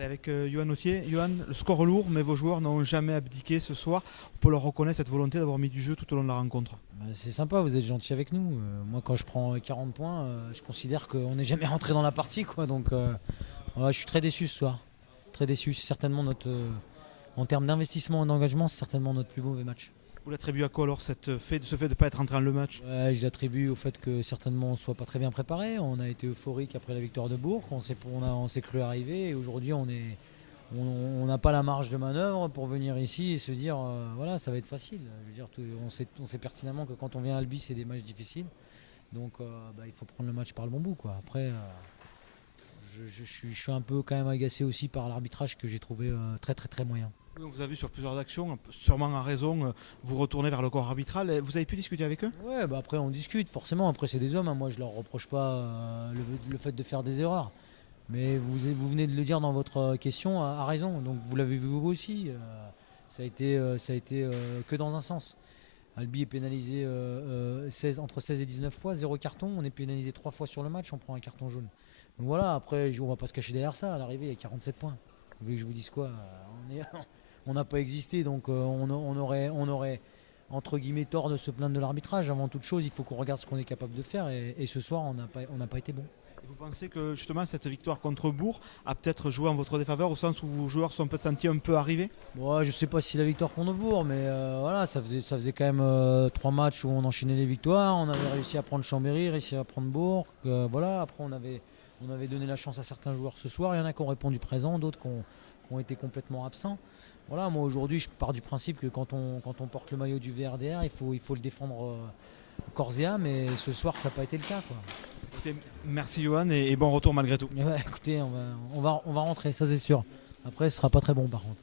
Allez, avec Johan Autier. Johan, le score lourd, mais vos joueurs n'ont jamais abdiqué ce soir. On peut leur reconnaître cette volonté d'avoir mis du jeu tout au long de la rencontre. Bah, c'est sympa, vous êtes gentil avec nous. Moi, quand je prends 40 points, je considère qu'on n'est jamais rentré dans la partie, quoi. Donc, ouais, je suis très déçu ce soir. Très déçu. C'est certainement en termes d'investissement et d'engagement, c'est certainement notre plus mauvais match. Vous l'attribuez à quoi alors ce fait de ne pas être entré dans le match? Ouais, je l'attribue au fait que certainement on ne soit pas très bien préparé. On a été euphorique après la victoire de Bourg. On s'est cru arriver et aujourd'hui on n'a pas la marge de manœuvre pour venir ici et se dire voilà, ça va être facile. Je veux dire, on sait pertinemment que quand on vient à Albi, c'est des matchs difficiles. Donc il faut prendre le match par le bon bout, quoi. Après, je suis un peu quand même agacé aussi par l'arbitrage que j'ai trouvé très très très moyen. Oui, on vous a vu sur plusieurs actions, sûrement à raison, vous retournez vers le corps arbitral. Vous avez pu discuter avec eux? Ouais, après on discute, forcément. Après, c'est des hommes, hein. Moi, je leur reproche pas le fait de faire des erreurs. Mais vous venez de le dire dans votre question, à raison. Donc vous l'avez vu vous aussi. Ça a été que dans un sens. Albi est pénalisé entre 16 et 19 fois, 0 carton. On est pénalisé 3 fois sur le match, on prend un carton jaune. Donc voilà, après, on va pas se cacher derrière ça. À l'arrivée, il y a 47 points. Vous voulez que je vous dise quoi? On n'a pas existé, donc on aurait entre guillemets tort de se plaindre de l'arbitrage. Avant toute chose, il faut qu'on regarde ce qu'on est capable de faire. Et ce soir, on n'a pas été bon. Vous pensez que justement cette victoire contre Bourg a peut-être joué en votre défaveur au sens où vos joueurs sont peut-être sentis un peu arrivés? Bon, je sais pas si la victoire contre Bourg, mais voilà, ça faisait quand même 3 matchs où on enchaînait les victoires. On avait réussi à prendre Chambéry, réussi à prendre Bourg. Voilà, après on avait donné la chance à certains joueurs ce soir. Il y en a qui ont répondu présent, d'autres qui ont été complètement absents. Voilà, moi aujourd'hui je pars du principe que quand on porte le maillot du VRDR, il faut le défendre corps et âme, et ce soir ça n'a pas été le cas, quoi. Écoutez, merci Johan et bon retour malgré tout. Ouais, écoutez, on va rentrer, ça c'est sûr. Après ce sera pas très bon par contre.